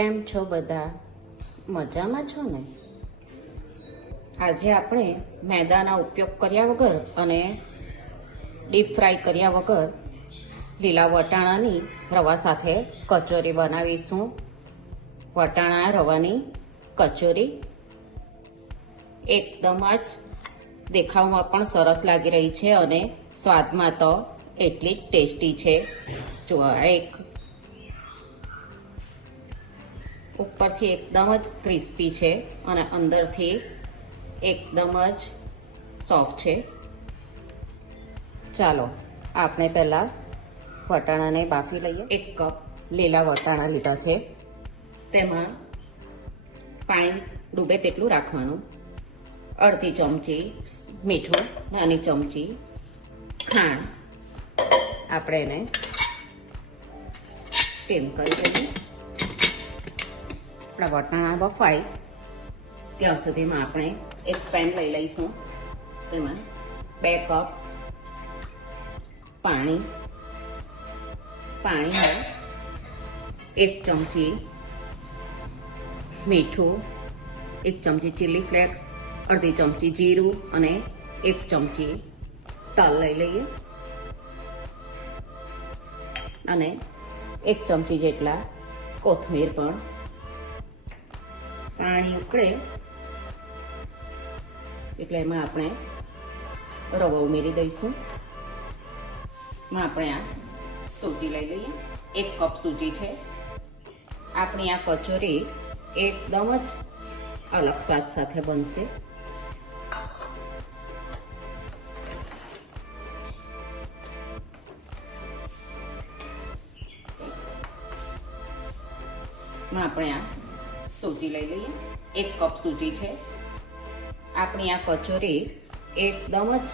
કેમ છો બધા? મજામાં છો ને? આજે આપણે મેદાના ઉપયોગ કર્યા વગર અને ડીપ ફ્રાય કર્યા વગર લીલા વટાણાની રવા સાથે કચોરી બનાવીશું. વટાણા રવાની કચોરી એકદમ જ દેખાવમાં પણ સરસ લાગી રહી છે અને સ્વાદમાં તો એટલી જ ટેસ્ટી છે. જો એક ઉપરથી એકદમ જ ક્રિસ્પી છે અને અંદરથી એકદમ જ સોફ્ટ છે. ચાલો આપણે પહેલાં વટાણાને બાફી લઈએ. 1 કપ લીલા વટાણા લીધા છે. તેમાં પાણી ડૂબે તેટલું રાખવાનું. અડધી ચમચી મીઠું, નાની ચમચી ખાંડ. આપણે એને સ્ટીમ કરી દઈએ. આપણા વટાણા બફાય ત્યાં સુધીમાં આપણે એક પેન લઈ લઈશું. તેમાં 2 કપ પાણીમાં 1 ચમચી મીઠું, 1 ચમચી ચીલી ફ્લેક્સ, અડધી ચમચી જીરું અને 1 ચમચી તલ લઈ લઈએ અને 1 ચમચી જેટલા કોથમીર પણ. પાણી ઉકળે એટલે એમાં આપણે રવો ઉમેરી દઈશું. આપણે આ સૂજી લઈ લઈએ. 1 કપ સૂજી છે. આપણી આ કચોરી એકદમ જ અલગ સ્વાદ સાથે બનશે. આપણે આ સૂજી લઈ લઈએ. 1 કપ સૂજી છે. આપણી આ કચોરી એકદમ જ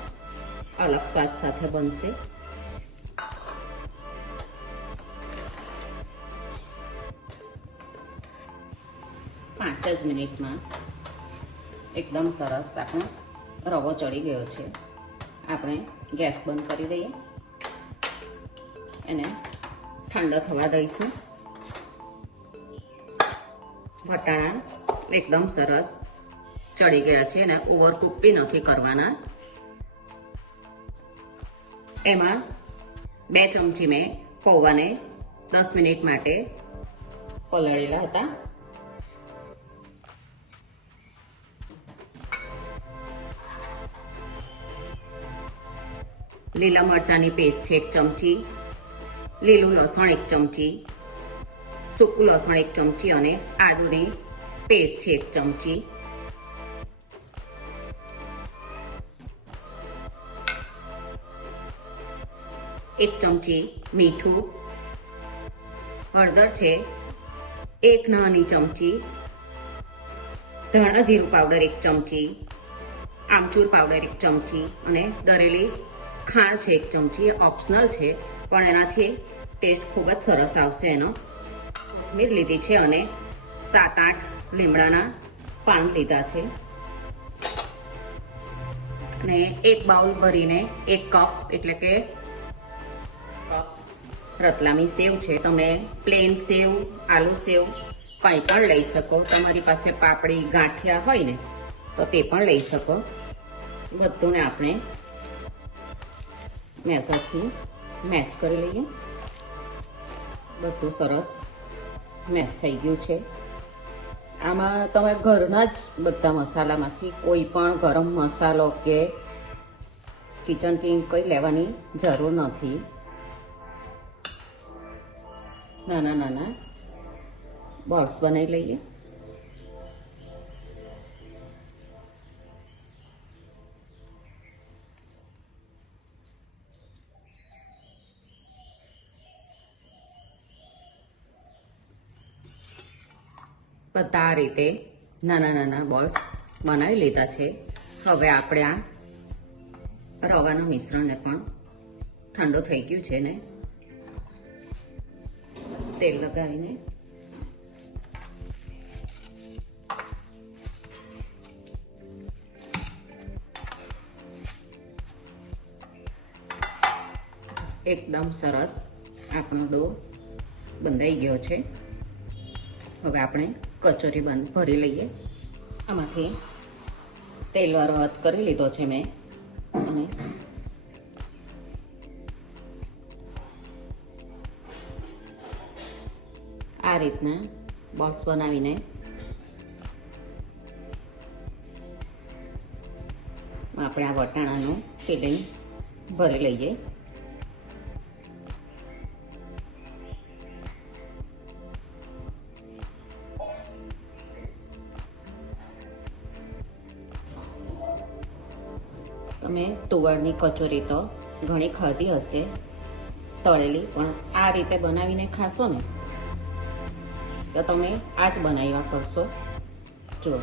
અલગ સ્વાદ સાથે બનશે. પાંચ જ મિનિટમાં એકદમ સરસ આપણો રવો ચડી ગયો છે. આપણે ગેસ બંધ કરી દઈએ. એને ઠંડો થવા દઈશું. વટાણા એકદમ સરસ ચડી ગયા છે અને ઓવરકુક બી નથી કરવાના. એમાં 2 ચમચી મેં પૌવાને 10 મિનિટ માટે પલાળેલા હતા. લીલા મરચાંની પેસ્ટ છે 1 ચમચી, લીલું લસણ 1 ચમચી, સૂકું લસણ 1 ચમચી અને આદુની પેસ્ટ છે 1 ચમચી. એક ચમચી મીઠું, હળદર છે 1 નાની ચમચી, ધાણા જીરું પાવડર 1 ચમચી, આમચૂર પાવડર 1 ચમચી અને દળેલી ખાંડ છે 1 ચમચી. ઓપ્શનલ છે પણ એનાથી ટેસ્ટ ખૂબ જ સરસ આવશે એનો. કોથમીર લીધી છે અને 7-8 લીમડાના પાન લીધા છે અને 1 બાઉલ ભરીને 1 કપ એટલે કે રતલામી સેવ છે. તમે પ્લેન સેવ, આલુ સેવ કંઈ પણ લઈ શકો. તમારી પાસે પાપડી, ગાંઠિયા હોય ને તો તે પણ લઈ શકો. બધુંને આપણે મેસરથી મેશ કરી લઈએ. બધું સરસ મેશ થઈ ગયું છે. આમાં તમે ઘરના જ બધા મસાલામાંથી કોઈ પણ ગરમ મસાલો કે કિચન કિંગ કંઈ લેવાની જરૂર નથી. નાના નાના બોલ્સ બનાવી લઈએ. બધા આ રીતે નાના નાના બોલ્સ બનાવી લીધા છે. હવે આપણે આ રવાના મિશ્રણને પણ ઠંડો થઈ ગયું છે ને તેલ લગાવીને એકદમ સરસ આપણો ડો બંધાઈ ગયો છે. હવે આપણે કચોરી ભરી લઈએ. આમાંથી તેલવાળો હાથ કરી લીધો છે મેં, અને આ રીતના બોલ્સ બનાવીને આપણે આ વટાણાનું ફિલિંગ ભરી લઈએ. તમે તુવેરની કચોરી તો ઘણી ખાધી હશે તળેલી, પણ આ રીતે બનાવીને ખાશો ને તો તમે આ જ બનાવ્યા કરશો. જુઓ,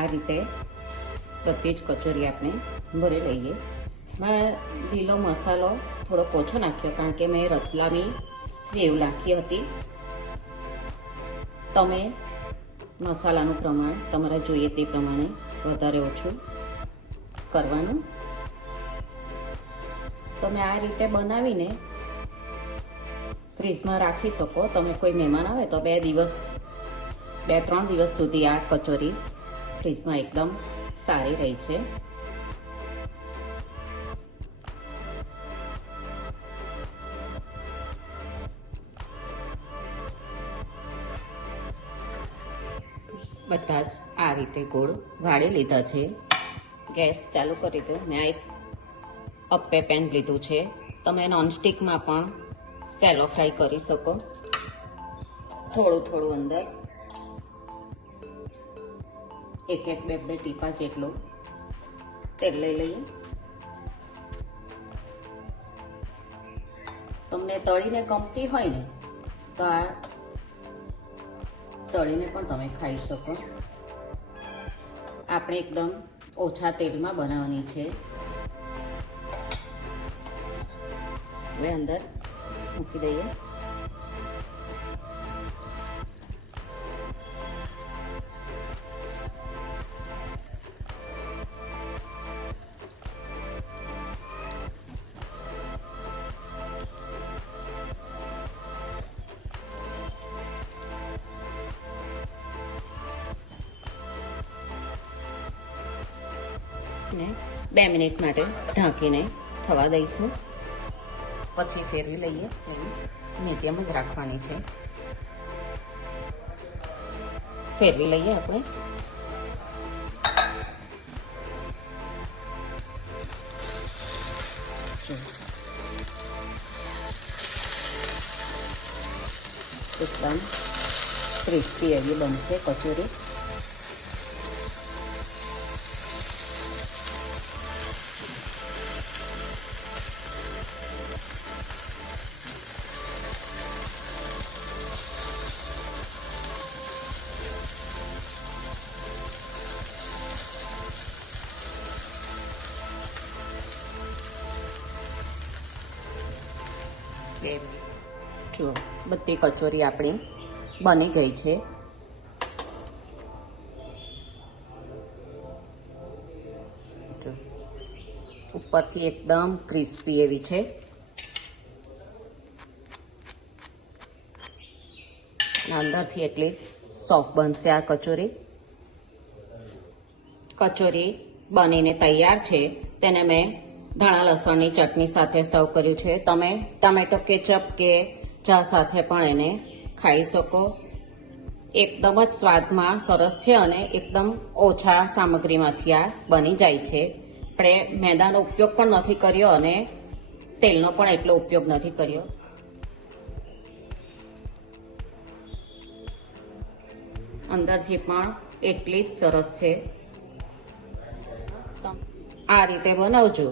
આ રીતે બધી જ કચોરી આપણે ભરી લઈએ. મેં લીલો મસાલો થોડો ઓછો નાખ્યો, કારણ કે મેં રતલામી સેવ નાખી હતી. તમે મસાલાનું પ્રમાણ તમારે જોઈએ તે પ્રમાણે વધારે ઓછું કરવાનું. તમે આ રીતે બનાવીને ફ્રીજમાં રાખી શકો. તમે કોઈ મહેમાન આવે તો 2-3 દિવસ સુધી આ કચોરી ફ્રીજમાં એકદમ સારી રહી છે. બધા જ આ રીતે ગોળ વાળી લીધા છે. ગેસ ચાલુ કરી દો. મેં એક અપ્પે પેન લીધું છે. તમે નોનસ્ટિકમાં પણ સેલો ફ્રાય કરી શકો. થોડું અંદર 1-2 ટીપા જેટલું તેલ લઈ લઈએ. તમને તળીને ગમતી હોય ને તો આ તળીને પણ તમે ખાઈ શકો. આપણે એકદમ ઓછા તેલમાં બનાવવાની છે. હવે અંદર મૂકી દઈએ. ને 2 મિનિટ માટે ઢાંકીને થવા દઈશું. પછી ફેરવી લઈએ. મીડિયમ જ રાખવાની છે. ફેરવી લઈએ આપણે. એકદમ ક્રિસ્પી એવી બનશે કચોરી. જુઓ, બધી કચોરી આપણી બની ગઈ છે. ઉપરથી એકદમ ક્રિસ્પી એવી છે. અંદરથી એટલી સોફ્ટ બનશે આ કચોરી. કચોરી બનીને તૈયાર છે. તેને મેં ધાણા લસણની ચટણી સાથે સર્વ કર્યું છે. તમે ટમેટો કેચઅપ કે ચા સાથે પણ એને ખાઈ શકો. એકદમ જ સ્વાદમાં સરસ છે અને એકદમ ઓછા સામગ્રીમાંથી આ બની જાય છે. આપણે મેદાનો ઉપયોગ પણ નથી કર્યો અને તેલનો પણ એટલો ઉપયોગ નથી કર્યો. અંદરથી પણ એટલી જ સરસ છે. આ રીતે બનાવજો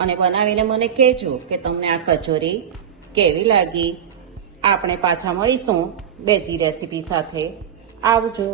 અને બનાવીને મને કહેજો કે તમને આ કચોરી કેવી લાગી. આપણે પાછા મળીશું બીજી રેસીપી સાથે. આવજો.